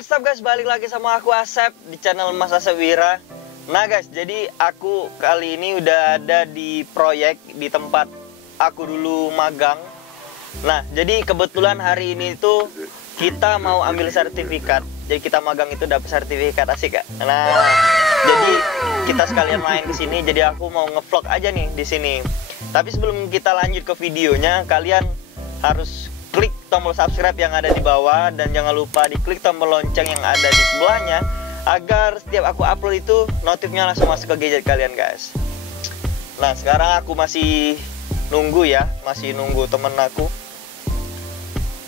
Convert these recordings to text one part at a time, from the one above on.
What's up guys, balik lagi sama aku Asep di channel Mas Asep Wira. Nah guys, jadi aku kali ini udah ada di proyek di tempat aku dulu magang. Nah, jadi kebetulan hari ini tuh kita mau ambil sertifikat. Jadi kita magang itu dapat sertifikat, asik gak? Nah, jadi kita sekalian main ke sini. Jadi aku mau ngevlog aja nih di sini. Tapi sebelum kita lanjut ke videonya, kalian harus klik tombol subscribe yang ada di bawah dan jangan lupa diklik tombol lonceng yang ada di sebelahnya agar setiap aku upload itu notifnya langsung masuk ke gadget kalian guys. Nah, sekarang aku masih nunggu ya, masih nunggu temen aku.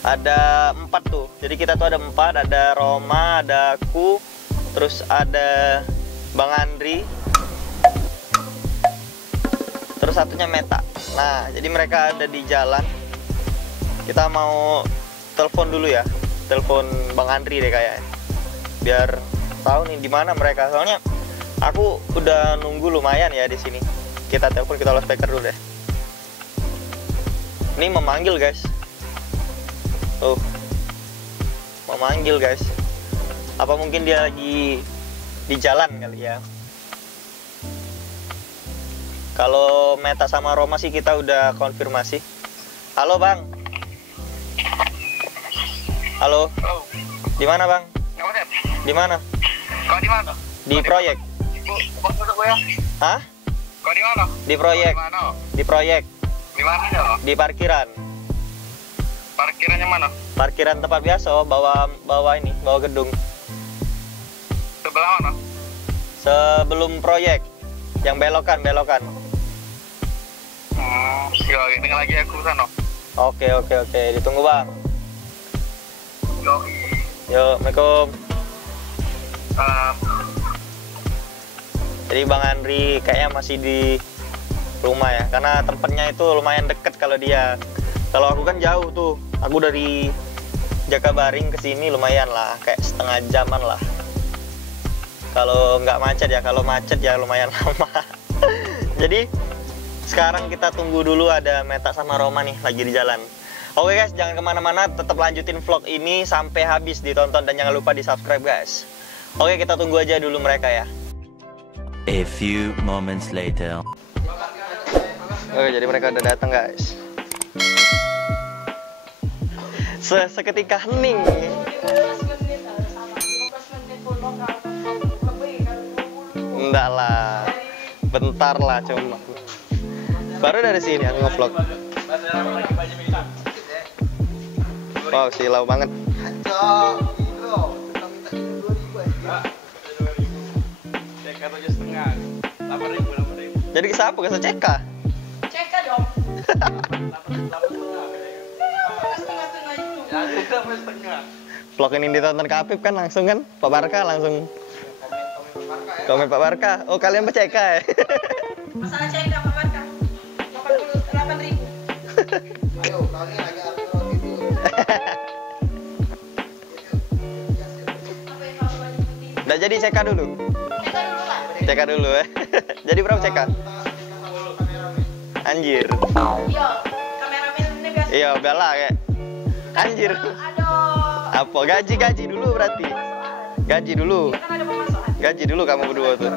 Ada 4 tuh. Jadi kita tuh ada 4, ada Roma, ada aku, terus ada Bang Andri, terus satunya Meta. Nah, jadi mereka ada di jalan. Kita mau telepon dulu ya, telepon Bang Andri deh kayaknya, biar tahu nih di mana mereka. Soalnya aku udah nunggu lumayan ya di sini. Kita telepon, kita loudspeaker dulu deh. Ini memanggil guys. Tuh, memanggil guys. Apa mungkin dia lagi di jalan kali ya? Kalau Meta sama Roma sih kita udah konfirmasi. Halo Bang. Halo. Halo. Di mana Bang? Di mana? Kau di mana? Di proyek. Bos masuk gue ya. Hah? Kau di mana? Di proyek. Di mana? Di proyek. Di mana ya? Di parkiran. Parkirannya mana? Parkiran tempat biasa, bawa gedung. Sebelah mana? Sebelum proyek. Yang belokan. Ya, tinggal lagi aku sana. Oke, ditunggu Bang. Yo. Assalamualaikum. Salam. Jadi Bang Andri kayaknya masih di rumah ya, karena tempatnya itu lumayan deket kalau dia. Kalau aku kan jauh tuh, aku dari Jakabaring ke sini lumayan lah, kayak setengah jaman lah. Kalau nggak macet ya, kalau macet ya lumayan lama. Jadi sekarang kita tunggu dulu, ada Meta sama Roma nih lagi di jalan. Oke guys, jangan kemana-mana, tetap lanjutin vlog ini sampai habis ditonton dan jangan lupa di subscribe guys. Oke, kita tunggu aja dulu mereka ya. A few moments later. Oke, jadi mereka udah datang guys. Seketika hening. Enggak lah, bentar lah cuma. Baru dari sini aku nge-vlog. Wow, silau banget. Jadi siapa ke CK? CK dong. Vlog ini ditonton Kapip kan langsung kan? Pak Barka langsung komen Pak Barka. Oh, kalian Pak CK ya? Masalah CK Pak Barka 88.000. Ayo, kalian lagi atur itu. Udah jadi CK dulu. CK dulu Pak. CK dulu ya. Jadi berapa CK? Anjir. Iya, kameramen ini biasa. Iya, bela kayak. Anjir. Aduh. Apa? Gaji dulu berarti. Gaji dulu. Iya kan ada pemasukan. Gaji dulu kamu berdua tuh.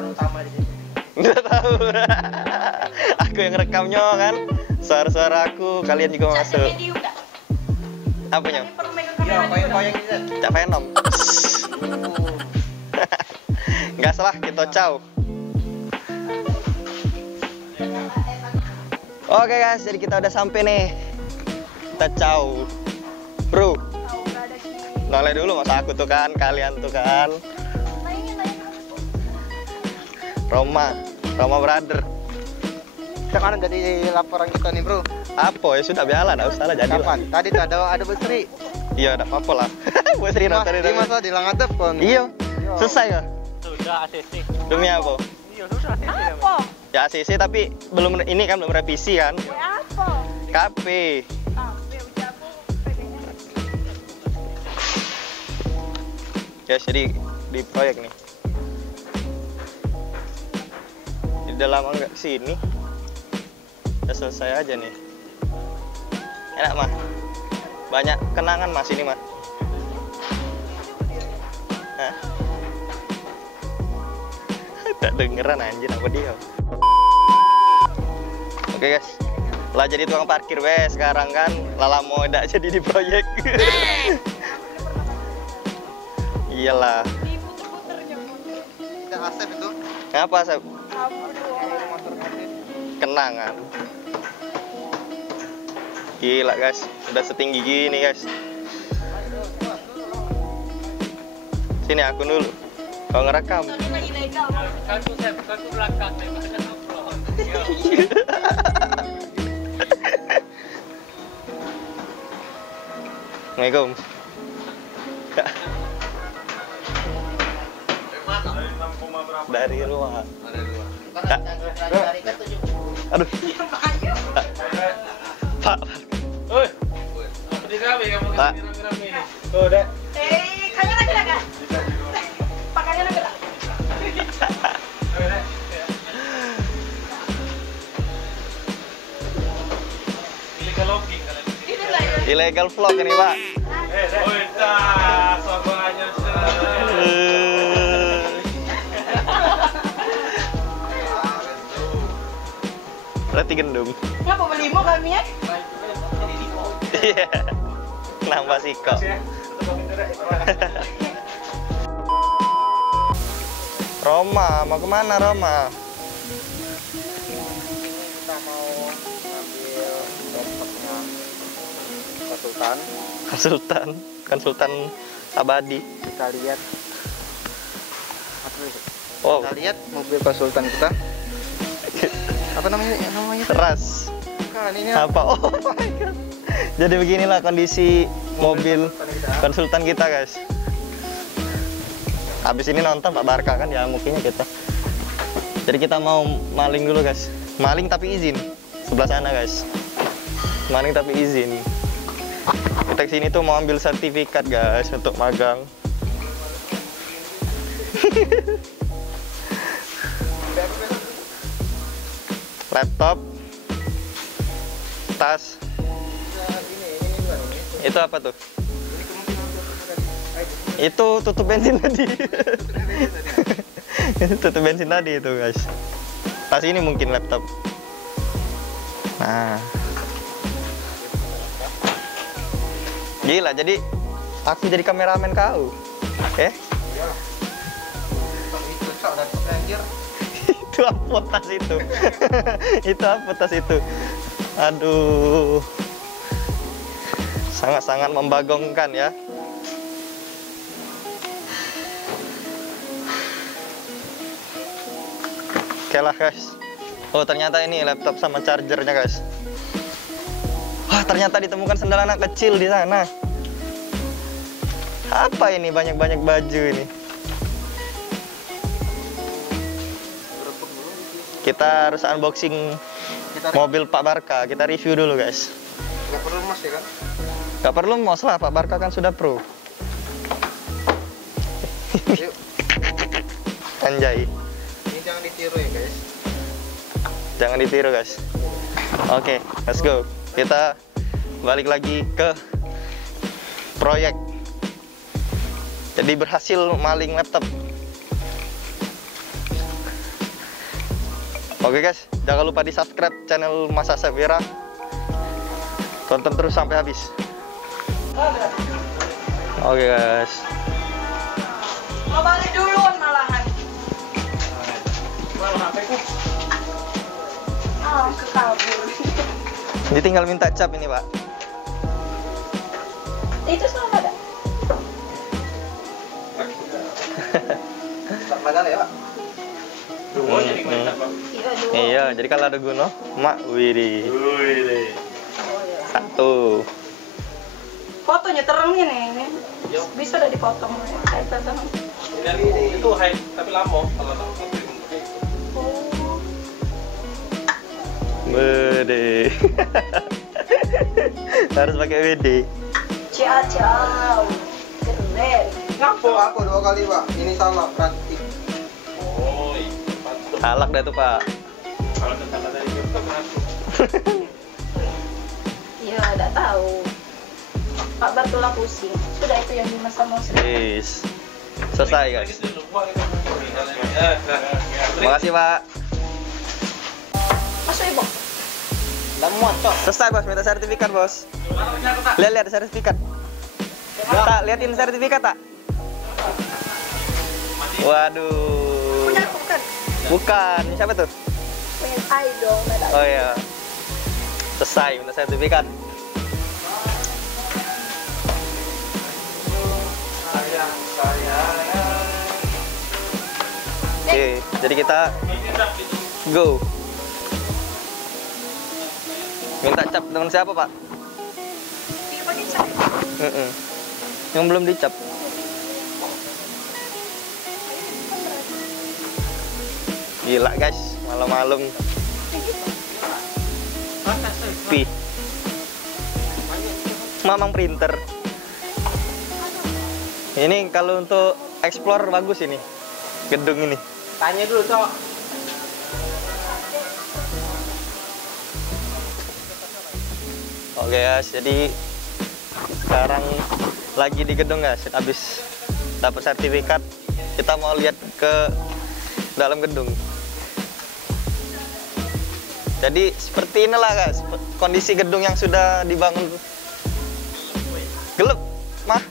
Nggak tahu. Aku yang rekamnya kan. Suara-suara aku, kalian juga masuk. Video enggak? Apanya? Tapi perlu megang kamera juga. Cak Venom. Nggak salah, kita caw. Oke guys, jadi kita udah sampai nih. Kita caw. Bro. Noleh dulu, masa aku tuh kan, kalian tuh kan. Roma Brother. Sekarang jadi laporan kita nih bro. Apa ya sudah biarlah, enggak usah lah jadi lah. Kapan? Tadi tuh ada Bu Sri. Iya, enggak apa-apa lah. Bu Sri nonton Di masa di Langadep kon. Iya. Selesai nggak? Sudah ACC. Demi apa? Iya, sudah ACC. Apa? Ya ACC tapi belum ini kan belum revisi kan? Apa? KP. Udah aku pengen. Guys, jadi di proyek nih. Udah lama nggak sini. Udah selesai aja nih. Enak mah. Banyak kenangan mas ini mah. Hah? Tak dengeran anjir apa dia. Oke guys, lah jadi tukang parkir wes sekarang kan. Lala mau udah jadi di proyek. Iyalah. Diputer-puternya. Kita Asep itu. Ngapa Sep? Motor mobil. Kenangan. Gila guys, udah setinggi gini guys. Sini aku dulu. Kau ngerekam. Soalnya lagi legal. Kartu saya, kartu belakang saya makanya upload. Iya. Assalamualaikum. Dari rumah. Kak. Aduh. Pak. Oi. Di kami kamu Pak. rame-rame ini. Tuh, Dek. Kayaknya lagi lah. Pakainya lagi lah. Illegal logging kalian. Ini lah ya. Illegal vlog ini Pak. Oh, dah, sombong aja. Berarti gendum. Ngapa belimu kami ya? Iya. Nambah siko. Roma, mau kemana Roma? Kita mau ambil dompetnya konsultan. Konsultan abadi. Kita lihat. Apa itu? Oh, Kita lihat mobil konsultan kita. Apa namanya? teras. Bukan ini. Apa? Oh my god. Jadi beginilah kondisi mobil konsultan kita, guys. Habis ini nonton Pak Barka kan ya mungkinnya kita. Jadi kita mau maling dulu, guys. Maling tapi izin. Sebelah sana, guys. Maling tapi izin. Kita kesini tuh mau ambil sertifikat, guys, untuk magang. Laptop, tas. Itu apa tuh? Itu tutup bensin tadi. Tutup bensin tadi itu, guys. Tas ini mungkin laptop. Nah. Gila, jadi aku jadi kameramen kau. Itu apa tas itu? Itu apa tas itu? Aduh. Sangat-sangat membagongkan ya. Oke lah, guys. Oh, ternyata ini laptop sama chargernya, guys. Wah, ternyata ditemukan sendal anak kecil di sana. Apa ini banyak-banyak baju ini? Kita harus unboxing mobil Pak Barka. Kita review dulu, guys. Nggak perlu mas ya kan? Gak perlu mos lah, Pak Barka kan sudah pro. Yuk, Anjay. ini jangan ditiru ya guys. Jangan ditiru, guys. Oke, let's go. Kita balik lagi ke proyek. Jadi berhasil maling laptop. Oke guys, jangan lupa di subscribe channel Mas Asep Wira. Tonton terus sampai habis. Oke guys. Mau balik duluan malahan. Ah, kekabur. Ini tinggal minta cap ini, Pak. Itu sama ada. Tak padahal ya pak. Dua jadi mantap, Bang. Iya, dua. Iya, jadi kalau ada Guno, mak wiri. Wih. Satu. Fotonya terang ini. Bisa udah dipotong. Kayak terang. Ini itu high tapi lama kalau tak Oh. Bede. Harus pakai WD. Ciao. Keren. Ngapo aku 2 kali, Pak. Ini salah praktik. Oh, iya. Patut. Salak dah tuh, Pak. Kalau tetangga dari YouTube masuk. Iya, enggak tahu. Pak Bartulah pusing. Sudah itu yang dimasak mau Yes. Selesai, guys. Makasih, Pak. Masuk ibu. Udah muat, Cok. Selesai, Bos. Minta sertifikat, Bos. Lihat sertifikat. Tak, liatin sertifikat, tak? Waduh. Punya aku kan. Bukan. Siapa tuh? Pengen ai dong. Nggak Oh iya. Selesai, minta sertifikat. Oke, jadi kita go. Minta cap dengan siapa, Pak? Iya, pakai cat. Yang belum dicap. Gila, guys, malam-malam. Pi. Mamang printer. Ini kalau untuk explore bagus ini. Gedung ini. Tanya dulu, Cok. Oke, guys, jadi sekarang lagi di gedung, guys. Habis dapat sertifikat, kita mau lihat ke dalam gedung. Jadi seperti inilah, guys, kondisi gedung yang sudah dibangun. Gelap, mah.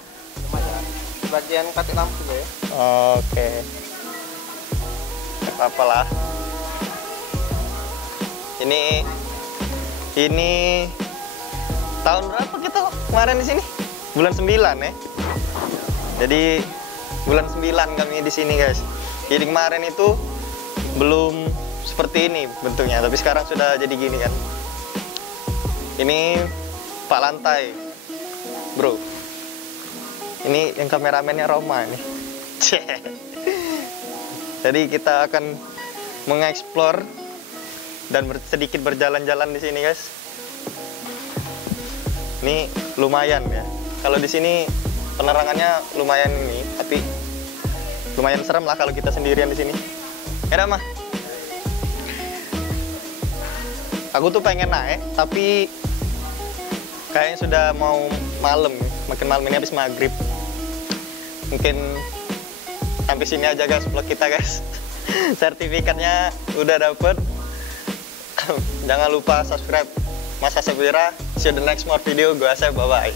Bagian katik lampu ya. Oke. Gak apa-apa lah. Ini tahun berapa kita kemarin di sini? Bulan 9 ya. Jadi bulan 9 kami di sini, guys. Jadi kemarin itu belum seperti ini bentuknya, tapi sekarang sudah jadi gini kan. Ini Pak Lantai. Bro. Ini yang kameramennya Roma nih. Jadi kita akan mengeksplor dan sedikit berjalan-jalan di sini, guys. Ini lumayan ya. Kalau di sini penerangannya lumayan ini, tapi lumayan serem lah kalau kita sendirian di sini. Ya mah. Aku tuh pengen naik, tapi kayaknya sudah mau malam. Makin malam ini habis maghrib. Mungkin sampai sini aja, guys, vlog kita, guys. Sertifikatnya udah dapet. Jangan lupa subscribe Mas Asep Wira. See you the next more video. Gue Asep, bye bye.